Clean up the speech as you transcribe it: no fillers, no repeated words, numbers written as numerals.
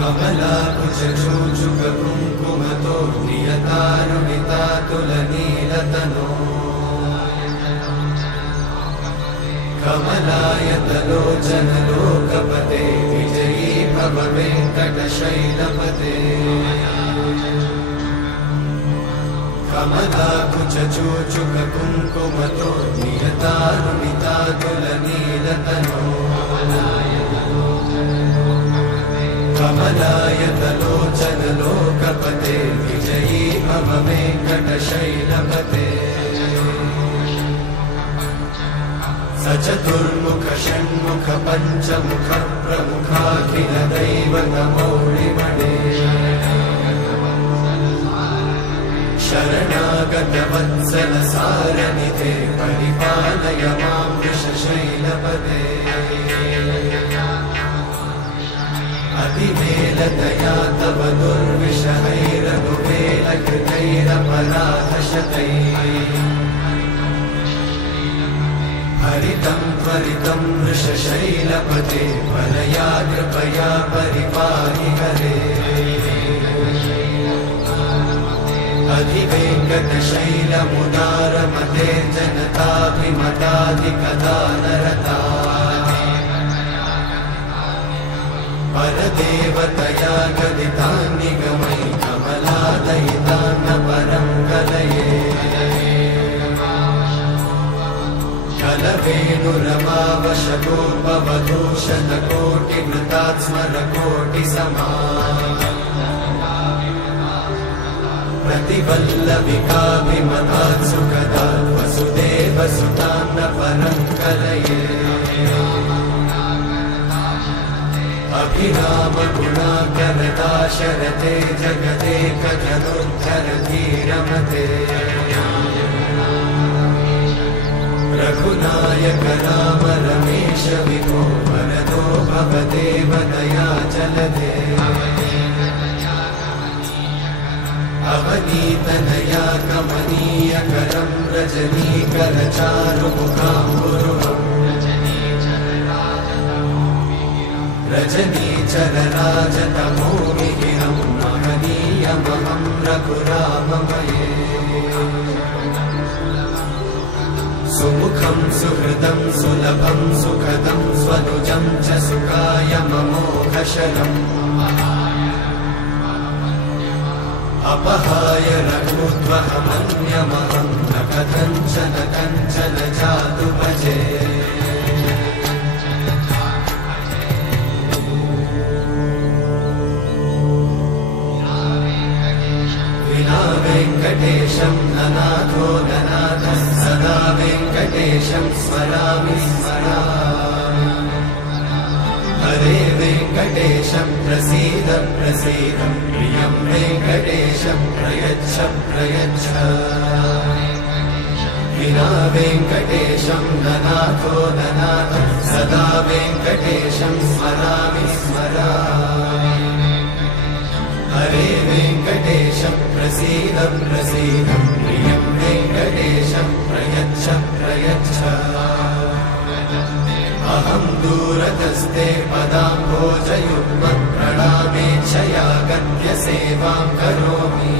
कमलाकुचूचुककुङ्कुमतो नियतारुणितातुलनीलतनो कमलायतलोचनलोकपते विजयी भव वेङ्कटशैलपते कमलाकुचूचुककुङ्कुमतो नियतारुणितातुलनीलतनो कमलायतलोचनलोकपते विजयी भव वेङ्कटशैलपते सचतुर्मुख षण्मुख पञ्चमुख प्रमुखाखिल दैवतमौलिमणे शरणागत वत्सल सारनिधे परिपालय मां वृषशैलपते अतिवेलतया तव दुर्विषहैरनुवेलकृतैरपराधशतैः हरितं त्वरितं वृषशैलपते परया कृपया परिपाहि हरे अधिवेङ्कटशैलमुदारमते जनताभिमताधिकदानरता परदेवतया गदितान्निगमै कमलादयितान्न परं कलये कलवेणुरमावशतोपवधूशतकोटिवृतात् स्मरकोटिसमा प्रतिवल्लविकाभिमतात् सुखदात् वसुदेवसुतान्न परं कलये अभिरामगुणाकरदाशरथे जगदेकजनुद्धरधीरमते रघुनायक राम रमेश विभो वरदो भवदेव दयाचलधे अवनीतनया कमनीयकरं रजनीकरचारुमुखाम्बुरुहम् रजनीचरराजतमोमिहिरं महनीयमहं रघुराममये सुमुखं सुहृदं सुलभं सुखदं स्वनुजं च सुखायममोघशरम् अपहाय रघुत्वहमन्यमहं न कथञ्चन कञ्चन जातु भजे विना वेङ्कटेशं ननाथो ननाथः सदा वेङ्कटेशं स्मरामि स्मरामि हरे वेङ्कटेशं प्रसीद प्रसीद प्रियं वेङ्कटेशं प्रयच्छ प्रयच्छ विना वेङ्कटेशं ननाथो ननाथः सदा वेङ्कटेशं स्मरामि स्मरामि हरे वेङ्कटेशं प्रसीद प्रसीद प्रियं वेङ्कटेशं प्रयच्छ प्रयच्छ अहं दूरतस्ते पदाम्भोजयुग्मं प्रणामेच्छया गत्य सेवां करोमि।